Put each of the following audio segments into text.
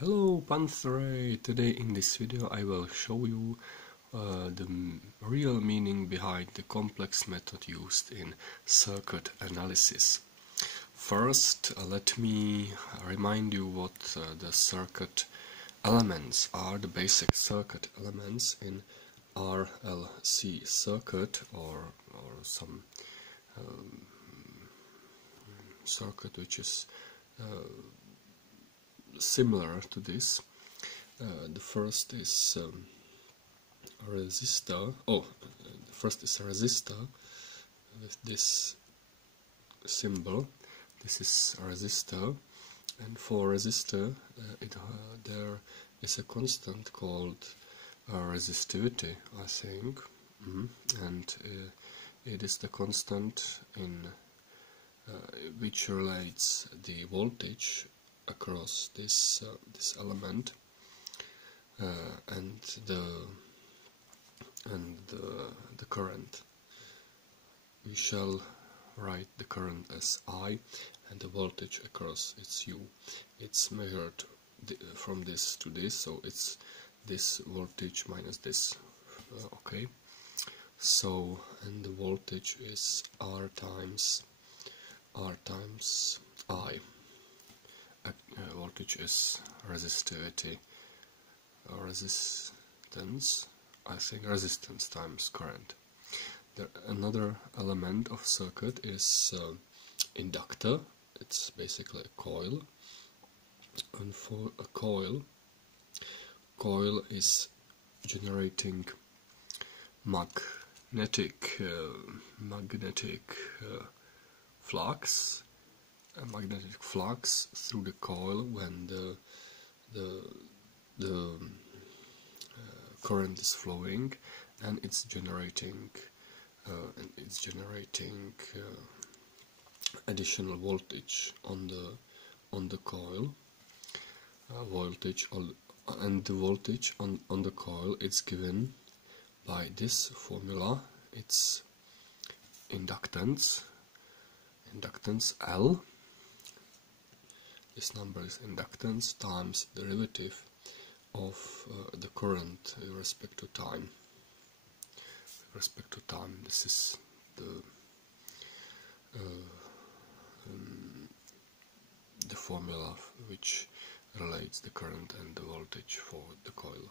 Hello Panther! Today in this video I will show you the real meaning behind the complex method used in circuit analysis. First, let me remind you what the circuit elements are, the basic circuit elements in RLC circuit or some circuit which is similar to this. The first is a resistor. The first is a resistor with this symbol. This is a resistor, and for resistor there is a constant called resistivity, I think, and it is the constant in which relates the voltage across this element and the current. We shall write the current as I and the voltage across it's U. It's measured from this to this, so it's this voltage minus this. Okay, so and the voltage is R times I. Voltage is resistivity or resistance, I think resistance times current. Another element of circuit is inductor. It's basically a coil, and for a coil is generating magnetic flux. A magnetic flux through the coil when the current is flowing, and it's generating additional voltage on the coil. And the voltage on the coil is given by this formula. It's inductance L. This number is inductance times derivative of the current with respect to time. This is the formula which relates the current and the voltage for the coil.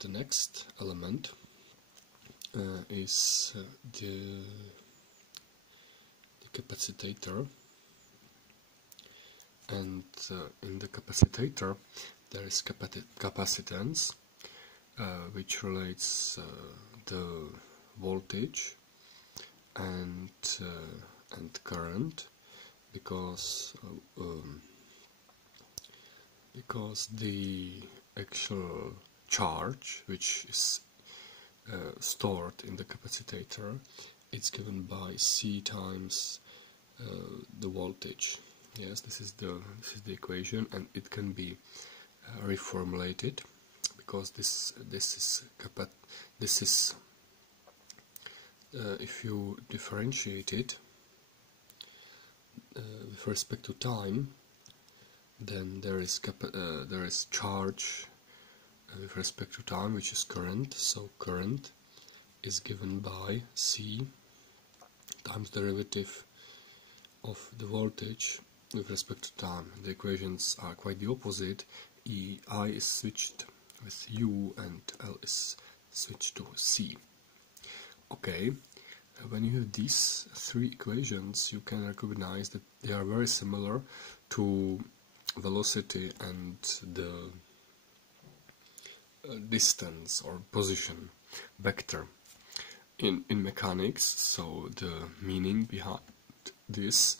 The next element is the capacitor. And in the capacitor there is capacitance, which relates the voltage and current, because the actual charge which is stored in the capacitor is given by C times the voltage. Yes, this is the equation, and it can be reformulated, because this is if you differentiate it with respect to time, then there is charge with respect to time, which is current. So current is given by C times derivative of the voltage with respect to time. The equations are quite the opposite. I is switched with U and L is switched to C. Okay, when you have these three equations, you can recognize that they are very similar to velocity and the distance or position vector in mechanics. So the meaning behind this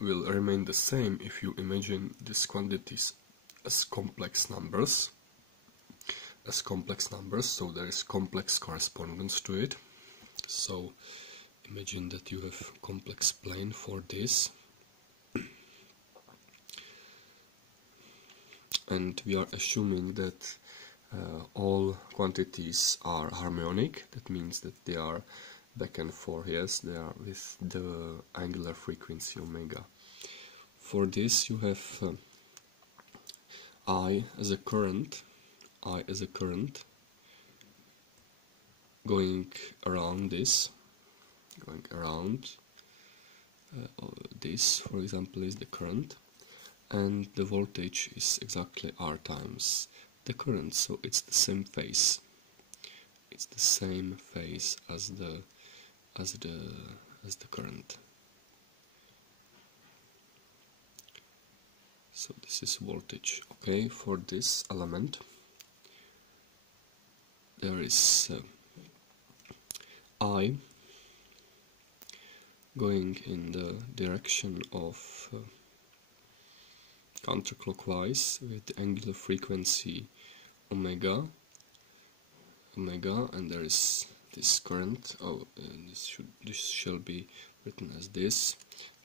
will remain the same if you imagine these quantities as complex numbers. So there is complex correspondence to it. So imagine that you have complex plane for this, and we are assuming that all quantities are harmonic. That means that they are back and forth. Yes, they are with the angular frequency omega. For this you have I as a current going around this, this, for example, is the current, and the voltage is exactly R times the current, so it's the same phase. It's the same phase as the current. So this is voltage. Okay, for this element there is I going in the direction of counterclockwise with the angular frequency omega, and there is this current. This shall be written as this.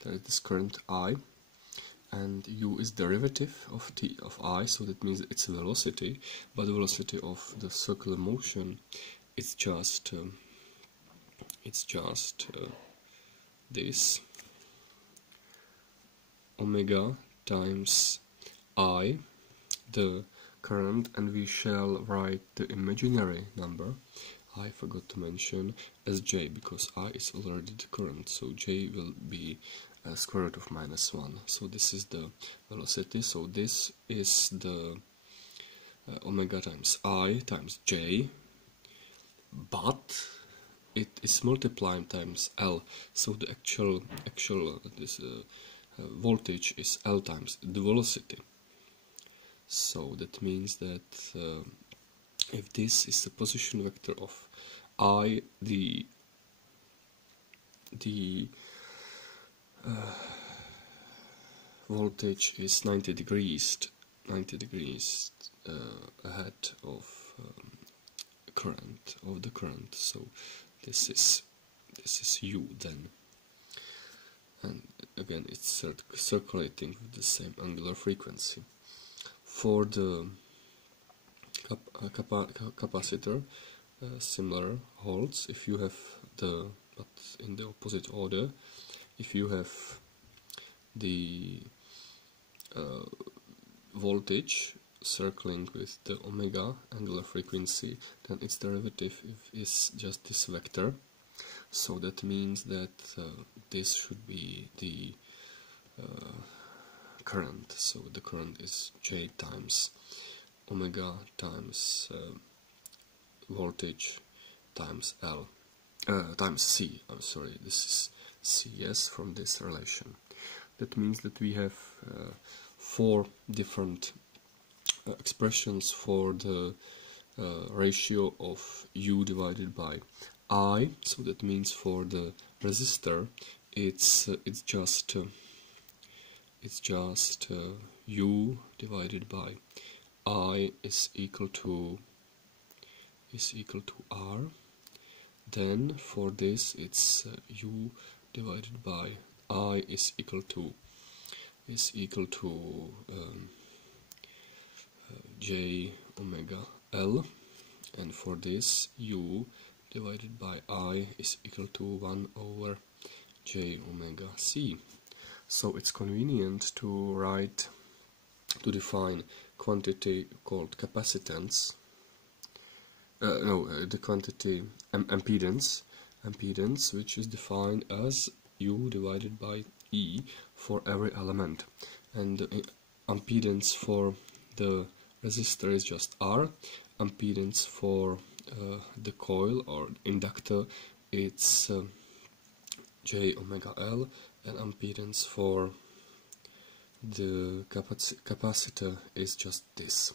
There is this current I, and u is derivative of I, so that means it's velocity, but the velocity of the circular motion it's just this omega times I, the current, and we shall write the imaginary number, I forgot to mention, as j, because I is already the current, so j will be square root of -1. So this is the velocity, so this is the omega times I times j, but it is multiplied times L, so the actual voltage is L times the velocity. So that means that if this is the position vector of I, the voltage is 90 degrees ahead of the current. So this is U then, and again it's circulating with the same angular frequency. For the capacitor, similar holds. If you have but in the opposite order, if you have the voltage circling with the omega angular frequency, then its derivative is just this vector. So that means that this should be the current. So the current is J times omega times voltage times L times C. I'm sorry, this is CS from this relation. That means that we have 4 different expressions for the ratio of U divided by I. So that means for the resistor, it's just U divided by I is equal to R. Then for this, it's U divided by I is equal to J omega L, and for this U divided by I is equal to 1 over J omega C. So it's convenient to define quantity called capacitance, the quantity ampedance, which is defined as U divided by E for every element, and the ampedance for the resistor is just R. Ampedance for the coil or inductor, it's J omega L, and ampedance for the capacitor is just this.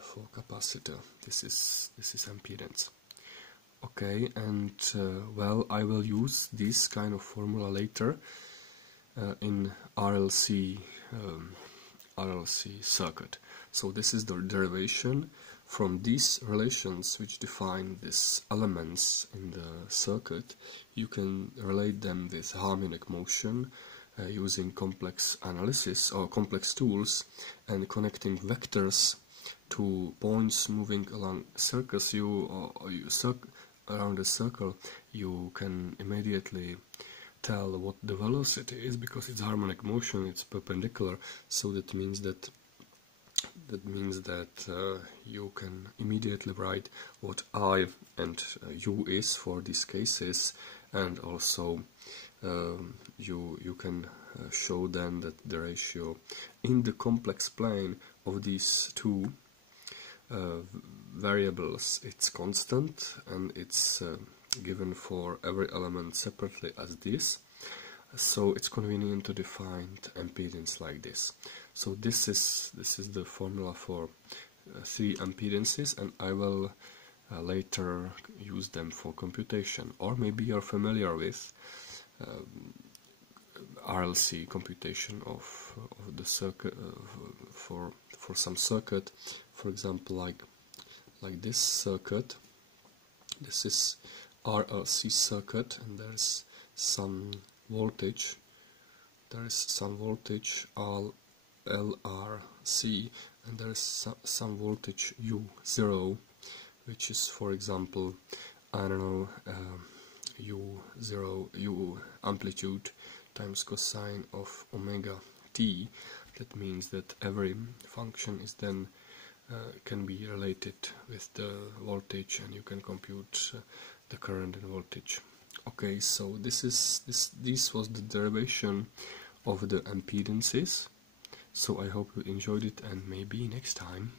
For capacitor, this is ampedance. Okay, and well, I will use this kind of formula later in RLC circuit. So this is the derivation from these relations which define these elements in the circuit. You can relate them with harmonic motion using complex analysis or complex tools, and connecting vectors to points moving along circles. Around a circle, you can immediately tell what the velocity is, because it's harmonic motion, it's perpendicular. So that means that That means that you can immediately write what I and U is for these cases, and also you can show then that the ratio in the complex plane of these two variables, it's constant, and it's given for every element separately as this. So it's convenient to define impedance like this. So this is the formula for 3 impedances, and I will later use them for computation. Or maybe you're familiar with RLC computation of the circuit for some circuit, for example, like this circuit. This is RLC circuit, and there's some voltage. There is some voltage LRC, and there is some voltage U0, which is, for example, I don't know, U amplitude times cosine of omega t. That means that every function is then can be related with the voltage, and you can compute the current and voltage. Okay, so this was the derivation of the impedances. So I hope you enjoyed it, and maybe next time.